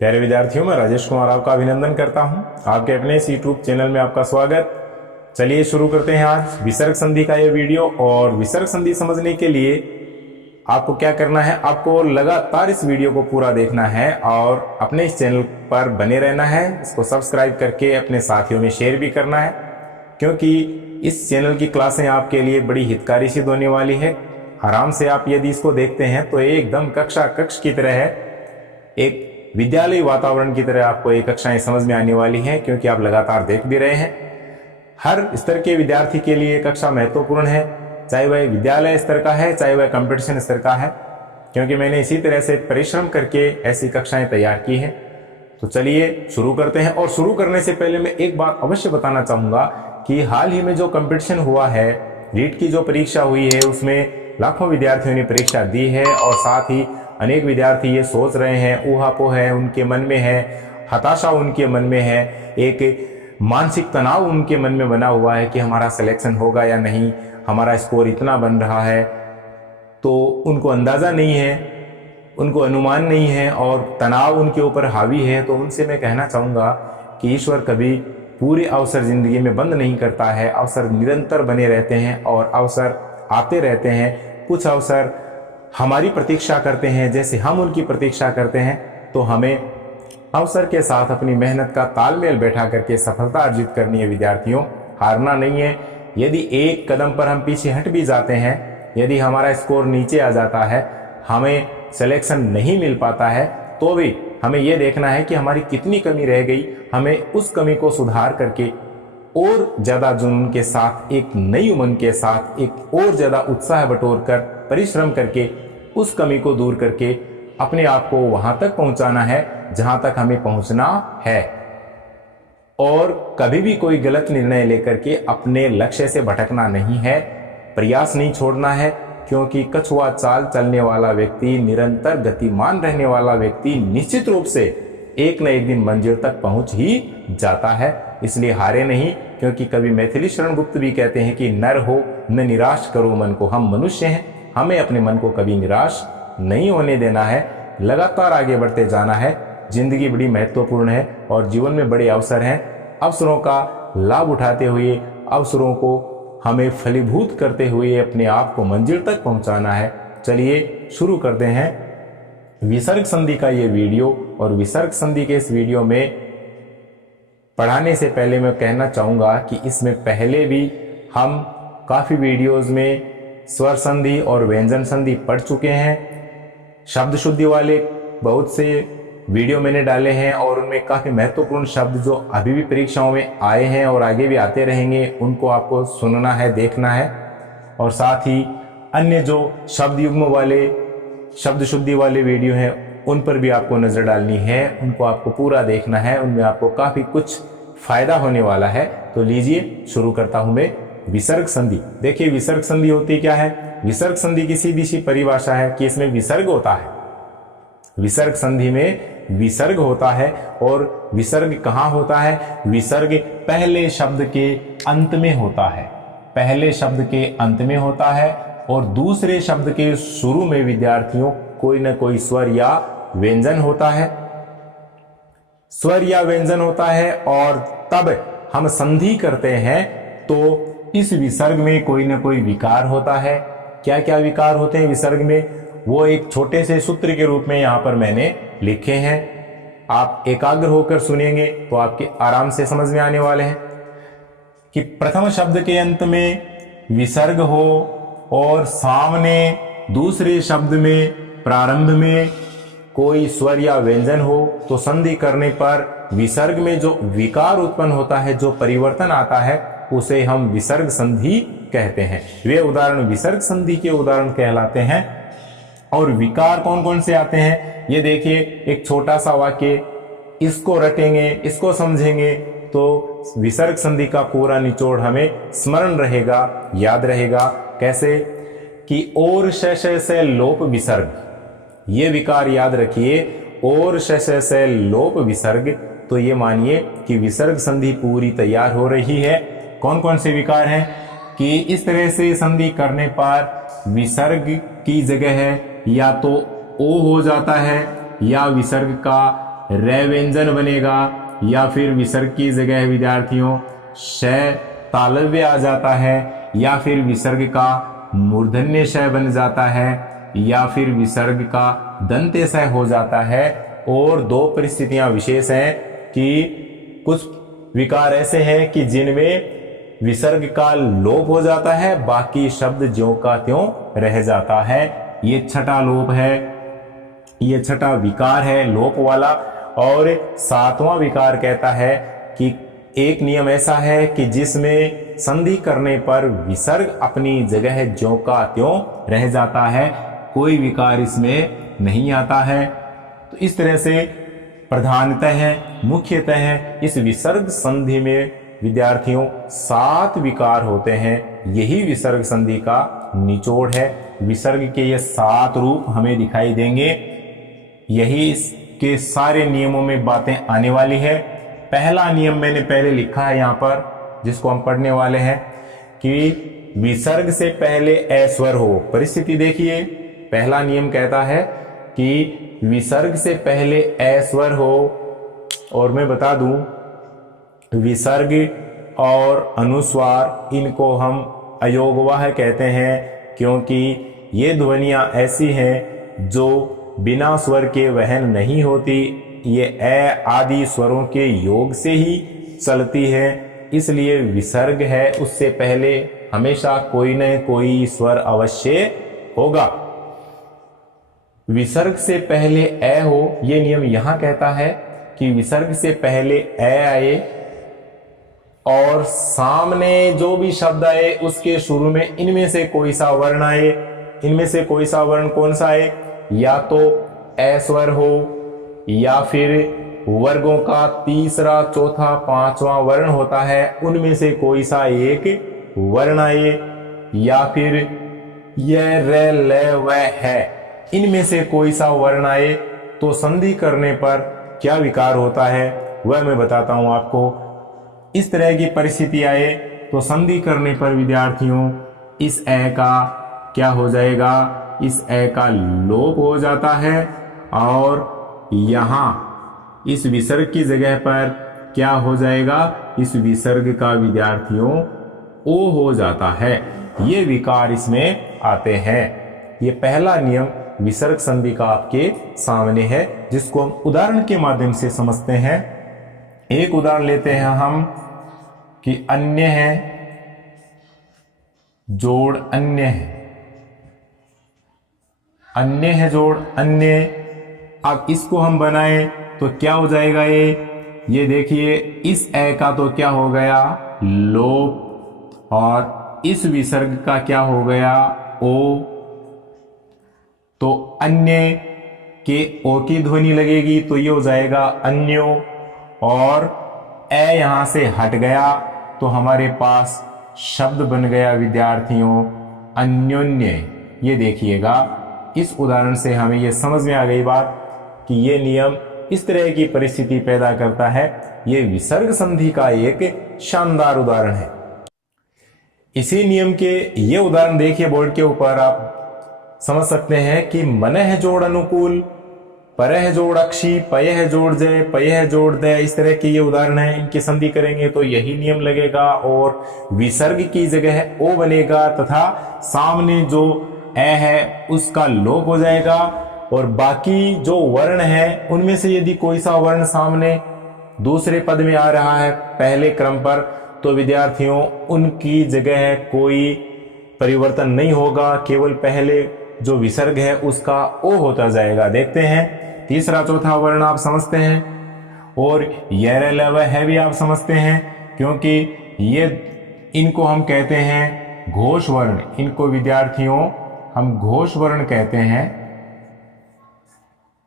प्यारे विद्यार्थियों, मैं राजेश कुमार आपका अभिनंदन करता हूं। आपके अपने इस YouTube चैनल में आपका स्वागत। चलिए शुरू करते हैं आज विसर्ग संधि का ये वीडियो। और विसर्ग संधि समझने के लिए आपको क्या करना है, आपको लगातार इस वीडियो को पूरा देखना है और अपने इस चैनल पर बने रहना है। इसको सब्सक्राइब करके अपने साथियों में शेयर भी करना है, क्योंकि इस चैनल की क्लासें आपके लिए बड़ी हितकारी सिद्ध होने वाली है। आराम से आप यदि इसको देखते हैं तो एकदम कक्ष की तरह है, एक विद्यालय वातावरण की तरह आपको ये कक्षाएं समझ में आने वाली हैं, क्योंकि आप लगातार देख भी रहे हैं। हर स्तर के विद्यार्थी के लिए कक्षा महत्वपूर्ण है, चाहे वह विद्यालय स्तर का है, चाहे वह कंपटीशन स्तर का है, क्योंकि मैंने इसी तरह से परिश्रम करके ऐसी कक्षाएं तैयार की हैं। तो चलिए शुरू करते हैं। और शुरू करने से पहले मैं एक बात अवश्य बताना चाहूंगा कि हाल ही में जो कंपटीशन हुआ है, रीट की जो परीक्षा हुई है, उसमें लाखों विद्यार्थियों ने परीक्षा दी है और साथ ही अनेक विद्यार्थी ये सोच रहे हैं, ऊहापोह है उनके मन में है, हताशा उनके मन में है, एक मानसिक तनाव उनके मन में बना हुआ है कि हमारा सिलेक्शन होगा या नहीं, हमारा स्कोर इतना बन रहा है। तो उनको अंदाज़ा नहीं है, उनको अनुमान नहीं है और तनाव उनके ऊपर हावी है। तो उनसे मैं कहना चाहूँगा कि ईश्वर कभी पूरे अवसर जिंदगी में बंद नहीं करता है। अवसर निरंतर बने रहते हैं और अवसर आते रहते हैं। कुछ अवसर हमारी प्रतीक्षा करते हैं, जैसे हम उनकी प्रतीक्षा करते हैं। तो हमें अवसर के साथ अपनी मेहनत का तालमेल बैठा करके सफलता अर्जित करनी है विद्यार्थियों, हारना नहीं है। यदि एक कदम पर हम पीछे हट भी जाते हैं, यदि हमारा स्कोर नीचे आ जाता है, हमें सिलेक्शन नहीं मिल पाता है, तो भी हमें यह देखना है कि हमारी कितनी कमी रह गई। हमें उस कमी को सुधार करके और ज़्यादा जुनून के साथ, एक नई उमंग के साथ, एक और ज़्यादा उत्साह बटोर कर, परिश्रम करके उस कमी को दूर करके अपने आप को वहां तक पहुंचाना है जहां तक हमें पहुंचना है। और कभी भी कोई गलत निर्णय लेकर के अपने लक्ष्य से भटकना नहीं है, प्रयास नहीं छोड़ना है, क्योंकि कछुआ चाल चलने वाला व्यक्ति, निरंतर गतिमान रहने वाला व्यक्ति निश्चित रूप से एक न एक दिन मंजिल तक पहुंच ही जाता है। इसलिए हारे नहीं, क्योंकि कवि मैथिली शरण गुप्त भी कहते हैं कि नर हो न निराश करो मन को। हम मनुष्य हैं, हमें अपने मन को कभी निराश नहीं होने देना है, लगातार आगे बढ़ते जाना है। जिंदगी बड़ी महत्वपूर्ण है और जीवन में बड़े अवसर हैं। अवसरों का लाभ उठाते हुए, अवसरों को हमें फलीभूत करते हुए अपने आप को मंजिल तक पहुंचाना है। चलिए शुरू करते हैं विसर्ग संधि का ये वीडियो। और विसर्ग संधि के इस वीडियो में पढ़ाने से पहले मैं कहना चाहूँगा कि इसमें पहले भी हम काफ़ी वीडियोज़ में स्वर संधि और व्यंजन संधि पढ़ चुके हैं। शब्द शुद्धि वाले बहुत से वीडियो मैंने डाले हैं और उनमें काफ़ी महत्वपूर्ण शब्द जो अभी भी परीक्षाओं में आए हैं और आगे भी आते रहेंगे, उनको आपको सुनना है, देखना है। और साथ ही अन्य जो शब्द युग्म वाले, शब्द शुद्धि वाले वीडियो हैं, उन पर भी आपको नज़र डालनी है, उनको आपको पूरा देखना है। उनमें आपको काफ़ी कुछ फ़ायदा होने वाला है। तो लीजिए शुरू करता हूँ मैं विसर्ग संधि। देखिए विसर्ग संधि होती क्या है। विसर्ग संधि की सीधी सी परिभाषा है कि इसमें विसर्ग होता है। विसर्ग संधि में विसर्ग होता है। और विसर्ग कहाँ होता है? विसर्ग पहले शब्द के अंत में होता है, पहले शब्द के अंत में होता है। और दूसरे शब्द के शुरू में विद्यार्थियों कोई न कोई स्वर या व्यंजन होता है, स्वर या व्यंजन होता है। और तब हम संधि करते हैं तो इस विसर्ग में कोई न कोई विकार होता है। क्या क्या विकार होते हैं विसर्ग में, वो एक छोटे से सूत्र के रूप में यहाँ पर मैंने लिखे हैं। आप एकाग्र होकर सुनेंगे तो आपके आराम से समझ में आने वाले हैं कि प्रथम शब्द के अंत में विसर्ग हो और सामने दूसरे शब्द में प्रारंभ में कोई स्वर या व्यंजन हो, तो संधि करने पर विसर्ग में जो विकार उत्पन्न होता है, जो परिवर्तन आता है, उसे हम विसर्ग संधि कहते हैं। वे उदाहरण विसर्ग संधि के उदाहरण कहलाते हैं। और विकार कौन कौन से आते हैं ये देखिए। एक छोटा सा वाक्य, इसको रटेंगे, इसको समझेंगे तो विसर्ग संधि का पूरा निचोड़ हमें स्मरण रहेगा, याद रहेगा। कैसे कि और शय से लोप विसर्ग, ये विकार याद रखिए। और शय से लोप विसर्ग, तो ये मानिए कि विसर्ग संधि पूरी तैयार हो रही है। कौन कौन से विकार हैं कि इस तरह से संधि करने पर विसर्ग की जगह है या तो ओ हो जाता है या विसर्ग का रे व्यंजन बनेगा, या फिर विसर्ग की जगह विद्यार्थियों श तालव्य आ जाता है, या फिर विसर्ग का मूर्धन्य श बन जाता है, या फिर विसर्ग का दंत्य स हो जाता है। और दो परिस्थितियां विशेष हैं कि कुछ विकार ऐसे हैं कि जिनमें विसर्ग का लोप हो जाता है, बाकी शब्द ज्यों का त्यों रह जाता है। ये छठा लोप है, ये छठा विकार है लोप वाला। और सातवां विकार कहता है कि एक नियम ऐसा है कि जिसमें संधि करने पर विसर्ग अपनी जगह ज्यों का त्यों रह जाता है, कोई विकार इसमें नहीं आता है। तो इस तरह से प्रधानतः है, मुख्यतः है, इस विसर्ग संधि में विद्यार्थियों 7 विकार होते हैं। यही विसर्ग संधि का निचोड़ है। विसर्ग के ये 7 रूप हमें दिखाई देंगे, यही इसके सारे नियमों में बातें आने वाली है। पहला नियम मैंने पहले लिखा है यहाँ पर, जिसको हम पढ़ने वाले हैं कि विसर्ग से पहले ए स्वर हो। परिस्थिति देखिए, पहला नियम कहता है कि विसर्ग से पहले ए स्वर हो। और मैं बता दूं, विसर्ग और अनुस्वार इनको हम अयोगवाह कहते हैं, क्योंकि ये ध्वनियां ऐसी हैं जो बिना स्वर के वहन नहीं होती। ये ए आदि स्वरों के योग से ही चलती है, इसलिए विसर्ग है उससे पहले हमेशा कोई न कोई स्वर अवश्य होगा। विसर्ग से पहले ए हो, ये नियम यहां कहता है कि विसर्ग से पहले ए आए और सामने जो भी शब्द आए उसके शुरू में इनमें से कोई सा वर्ण आए। इनमें से कोई सा वर्ण कौन सा आए? या तो ए स्वर हो, या फिर वर्गों का तीसरा, चौथा, पांचवा वर्ण होता है, उनमें से कोई सा एक वर्ण आए, या फिर यह रे ले वह है, इनमें से कोई सा वर्ण आए। तो संधि करने पर क्या विकार होता है वह मैं बताता हूं आपको। इस तरह की परिस्थिति आए तो संधि करने पर विद्यार्थियों इस ए का क्या हो जाएगा? इस ए का लोप हो जाता है, और यहां इस विसर्ग की जगह पर क्या हो जाएगा? इस विसर्ग का विद्यार्थियों ओ हो जाता है। ये विकार इसमें आते हैं। ये पहला नियम विसर्ग संधि का आपके सामने है, जिसको हम उदाहरण के माध्यम से समझते हैं। एक उदाहरण लेते हैं हम कि अन्य है जोड़ अन्य है, अन्य है जोड़ अन्य। अब इसको हम बनाए तो क्या हो जाएगा? ये देखिए, इस ए का तो क्या हो गया? लोप, और इस विसर्ग का क्या हो गया? ओ। तो अन्य के ओ की ध्वनि लगेगी तो ये हो जाएगा अन्यो, और ए यहां से हट गया तो हमारे पास शब्द बन गया विद्यार्थियों अन्योन्य। ये देखिएगा, इस उदाहरण से हमें ये समझ में आ गई बात कि ये नियम इस तरह की परिस्थिति पैदा करता है। ये विसर्ग संधि का एक शानदार उदाहरण है। इसी नियम के ये उदाहरण देखिए बोर्ड के ऊपर, आप समझ सकते हैं कि मनः जोड़ अनुकूल, परः जोड़ अक्षी, पयः जोड़ जय, पयः जोड़ दय, इस तरह के ये उदाहरण है। इनकी संधि करेंगे तो यही नियम लगेगा, और विसर्ग की जगह ओ बनेगा तथा सामने जो ए है उसका लोप हो जाएगा, और बाकी जो वर्ण है उनमें से यदि कोई सा वर्ण सामने दूसरे पद में आ रहा है पहले क्रम पर, तो विद्यार्थियों उनकी जगह कोई परिवर्तन नहीं होगा, केवल पहले जो विसर्ग है उसका ओ होता जाएगा। देखते हैं, तीसरा चौथा वर्ण आप समझते हैं, और यह लव है भी आप समझते हैं, क्योंकि ये इनको हम कहते हैं घोष वर्ण। इनको विद्यार्थियों हम घोष वर्ण कहते हैं।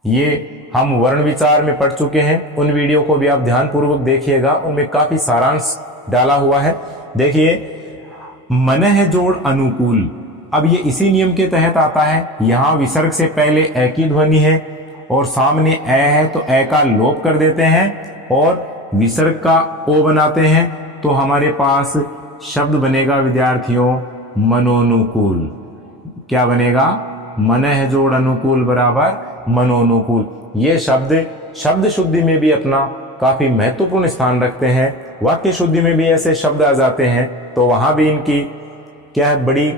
ये हम वर्ण विचार में पढ़ चुके हैं, उन वीडियो को भी आप ध्यानपूर्वक देखिएगा, उनमें काफी सारांश डाला हुआ है। देखिए, मनः जोड़ अनुकूल, अब ये इसी नियम के तहत आता है। यहां विसर्ग से पहले ए की ध्वनि है और सामने ए है, तो ए का लोप कर देते हैं और विसर्ग का ओ बनाते हैं, तो हमारे पास शब्द बनेगा विद्यार्थियों मनोनुकूल। क्या बनेगा? मनः जोड़ अनुकूल बराबर मनोनुकूल। ये शब्द शब्द शुद्धि में भी अपना काफी महत्वपूर्ण स्थान रखते हैं। वाक्य शुद्धि में भी ऐसे शब्द आ जाते हैं तो वहां भी इनकी क्या है, बड़ी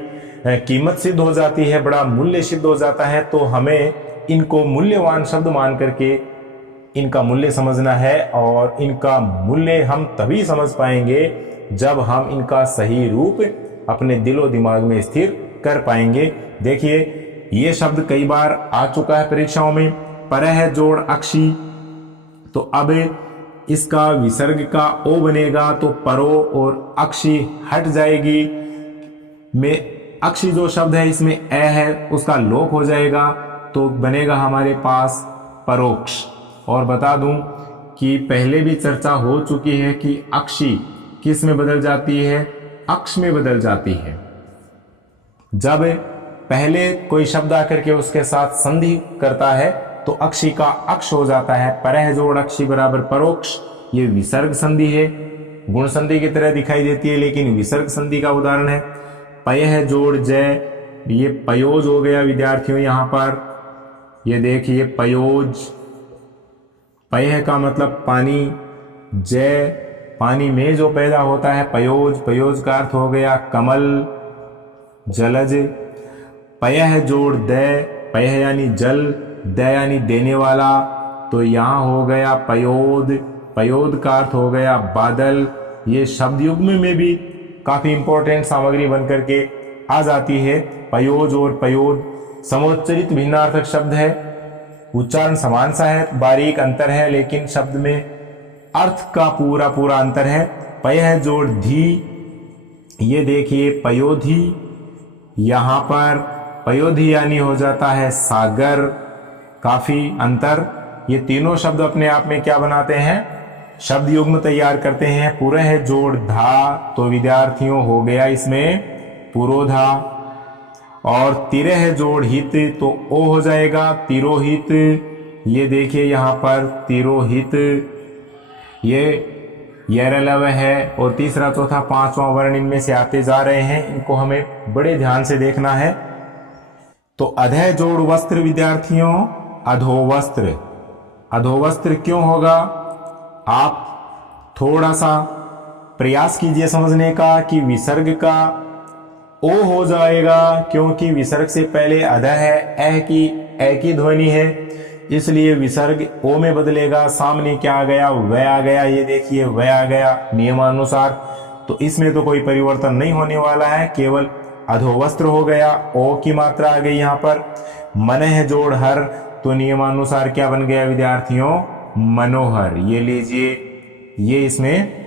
कीमत सिद्ध हो जाती है, बड़ा मूल्य सिद्ध हो जाता है। तो हमें इनको मूल्यवान शब्द मान करके इनका मूल्य समझना है, और इनका मूल्य हम तभी समझ पाएंगे जब हम इनका सही रूप अपने दिलो दिमाग में स्थिर कर पाएंगे। देखिए, ये शब्द कई बार आ चुका है परीक्षाओं में, परह जोड़ अक्षी। तो अब इसका विसर्ग का ओ बनेगा तो परो और अक्षी हट जाएगी। में अक्षी जो शब्द है इसमें ए है, उसका लोप हो जाएगा तो बनेगा हमारे पास परोक्ष। और बता दूं कि पहले भी चर्चा हो चुकी है कि अक्षी किस में बदल जाती है, अक्ष में बदल जाती है। जब पहले कोई शब्द आकर के उसके साथ संधि करता है तो अक्षी का अक्ष हो जाता है। परह जोड़ अक्षी बराबर परोक्ष। ये विसर्ग संधि है, गुण संधि की तरह दिखाई देती है लेकिन विसर्ग संधि का उदाहरण है। पयह जोड़ जय, ये पयोज हो गया विद्यार्थियों। यहां पर ये देखिए पयोज, पयह का मतलब पानी, जय पानी में जो पैदा होता है, पयोज, पयोज का अर्थ हो गया कमल, जलज। पयह जोड़ दय, पयह यानी जल, दय यानी देने वाला, तो यहां हो गया पयोद, पयोद का अर्थ हो गया बादल। ये शब्द युग्म में भी काफी इंपॉर्टेंट सामग्री बनकर के आ जाती है। पयोज और पयोद समोच्चरित भिन्नार्थक शब्द है, उच्चारण समान सा है, बारीक अंतर है लेकिन शब्द में अर्थ का पूरा पूरा अंतर है। पयह जोड़ धी, ये देखिए पयोधी, यहां पर पयोधी यानी हो जाता है सागर, काफी अंतर। ये तीनों शब्द अपने आप में क्या बनाते हैं, शब्द युग्म तैयार करते हैं। पुरह जोड़ धा, तो विद्यार्थियों हो गया इसमें पुरोधा। और तिरह जोड़ हित, तो ओ हो जाएगा तिरोहित। ये देखिए यहाँ पर तिरोहित, ये यरलव है। और तीसरा चौथा पांचवा वर्ण इनमें से आते जा रहे हैं, इनको हमें बड़े ध्यान से देखना है। तो अधह जोड़ वस्त्र विद्यार्थियों, अधोवस्त्र। अधोवस्त्र क्यों होगा, आप थोड़ा सा प्रयास कीजिए समझने का कि विसर्ग का ओ हो जाएगा, क्योंकि विसर्ग से पहले अधः है, ए की ध्वनि है, इसलिए विसर्ग ओ में बदलेगा। सामने क्या आ गया, वह आ गया, ये देखिए वह आ गया नियमानुसार। तो इसमें तो कोई परिवर्तन नहीं होने वाला है, केवल अधोवस्त्र हो गया, ओ की मात्रा आ गई यहाँ पर। मनह जोड़ हर, तो नियमानुसार क्या बन गया विद्यार्थियों, मनोहर। ये लीजिए, ये इसमें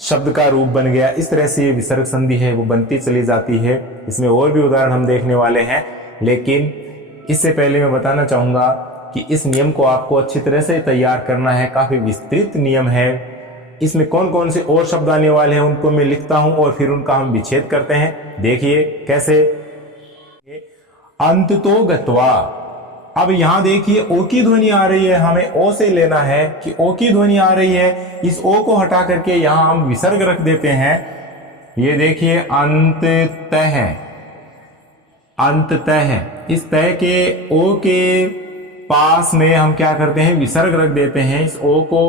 शब्द का रूप बन गया। इस तरह से ये विसर्ग संधि है वो बनती चली जाती है। इसमें और भी उदाहरण हम देखने वाले हैं, लेकिन इससे पहले मैं बताना चाहूंगा कि इस नियम को आपको अच्छी तरह से तैयार करना है। काफी विस्तृत नियम है, इसमें कौन कौन से और शब्द आने वाले हैं उनको मैं लिखता हूं और फिर उनका हम विच्छेद करते हैं। देखिए कैसे, अंत तो गत्वा। अब यहां देखिए ओ की ध्वनि आ रही है, हमें ओ से लेना है कि ओ की ध्वनि आ रही है। इस ओ को हटा करके यहां हम विसर्ग रख देते हैं। ये देखिए अंततः, अंततः, इस तय के ओ के पास में हम क्या करते हैं, विसर्ग रख देते हैं। इस ओ को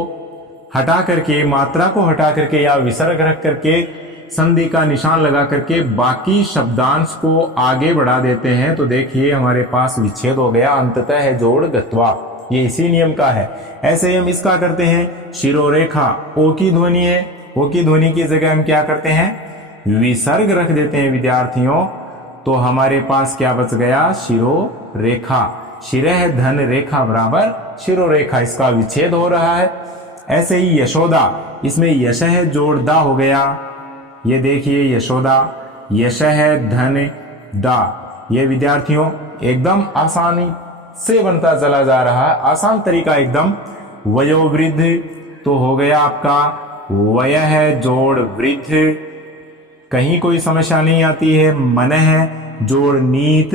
हटा करके, मात्रा को हटा करके या विसर्ग रख करके संधि का निशान लगा करके बाकी शब्दांश को आगे बढ़ा देते हैं। तो देखिए हमारे पास विच्छेद हो गया, अंततः है जोड़ गत्वा। ये इसी नियम का है। ऐसे ही हम इसका करते हैं शिरोरेखा, ओ की ध्वनि है, ओ की ध्वनि की जगह हम क्या करते हैं, विसर्ग रख देते हैं विद्यार्थियों। तो हमारे पास क्या बच गया, शिरोरेखा। शिरह धन रेखा बराबर शिरोरेखा, इसका विच्छेद हो रहा है। ऐसे ही यशोदा, इसमें यशः जोड़ दा हो गया। ये देखिए यशोदा, यशः धन दा, ये विद्यार्थियों एकदम आसानी से बनता चला जा रहा है, आसान तरीका एकदम। वयोवृद्ध, तो हो गया आपका वयः जोड़ वृद्ध, कहीं कोई समस्या नहीं आती है। मनः जोड़ नीत,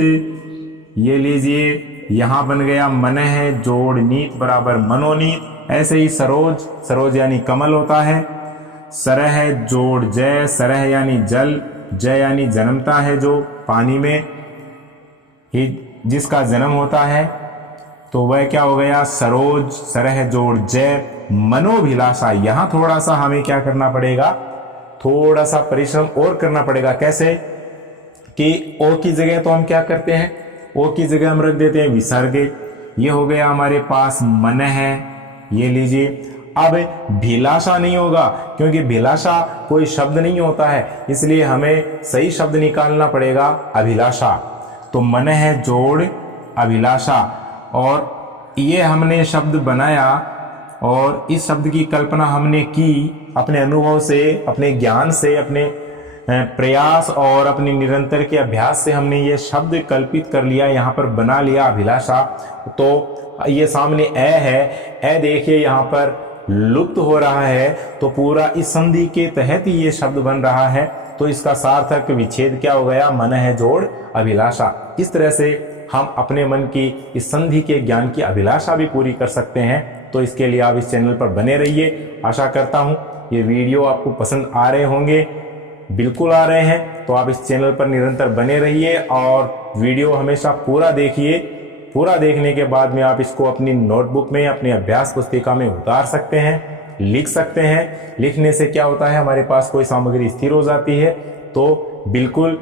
ये लीजिए यहां बन गया मनः जोड़ नीत बराबर मनोनीत। ऐसे ही सरोज, सरोज यानी कमल होता है। सरह जोड़ जय, सरह यानी जल, जय यानी जन्मता है जो पानी में ही जिसका जन्म होता है। तो वह क्या हो गया, सरोज सरह जोड़ जय मनोभिलाषा। यहां थोड़ा सा हमें क्या करना पड़ेगा, थोड़ा सा परिश्रम और करना पड़ेगा। कैसे कि ओ की जगह तो हम क्या करते हैं, ओ की जगह हम रख देते हैं विसर्ग। ये हो गया हमारे पास मन है, ये लीजिए। अब भिलाषा नहीं होगा क्योंकि भिलाषा कोई शब्द नहीं होता है, इसलिए हमें सही शब्द निकालना पड़ेगा अभिलाषा। तो मन है जोड़ अभिलाषा, और ये हमने शब्द बनाया और इस शब्द की कल्पना हमने की अपने अनुभव से, अपने ज्ञान से, अपने प्रयास और अपने निरंतर के अभ्यास से हमने ये शब्द कल्पित कर लिया, यहाँ पर बना लिया अभिलाषा। तो ये सामने ए है, ए देखिए यहाँ पर लुप्त हो रहा है, तो पूरा इस संधि के तहत ही ये शब्द बन रहा है। तो इसका सार्थक विच्छेद क्या हो गया, मन है जोड़ अभिलाषा। इस तरह से हम अपने मन की इस संधि के ज्ञान की अभिलाषा भी पूरी कर सकते हैं। तो इसके लिए आप इस चैनल पर बने रहिए। आशा करता हूँ ये वीडियो आपको पसंद आ रहे होंगे, बिल्कुल आ रहे हैं। तो आप इस चैनल पर निरंतर बने रहिए और वीडियो हमेशा पूरा देखिए। पूरा देखने के बाद में आप इसको अपनी नोटबुक में, अपनी अभ्यास पुस्तिका में उतार सकते हैं, लिख सकते हैं। लिखने से क्या होता है, हमारे पास कोई सामग्री स्थिर हो जाती है। तो बिल्कुल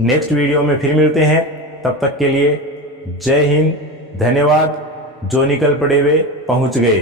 नेक्स्ट वीडियो में फिर मिलते हैं, तब तक के लिए जय हिंद, धन्यवाद। जो निकल पड़े वे पहुंच गए।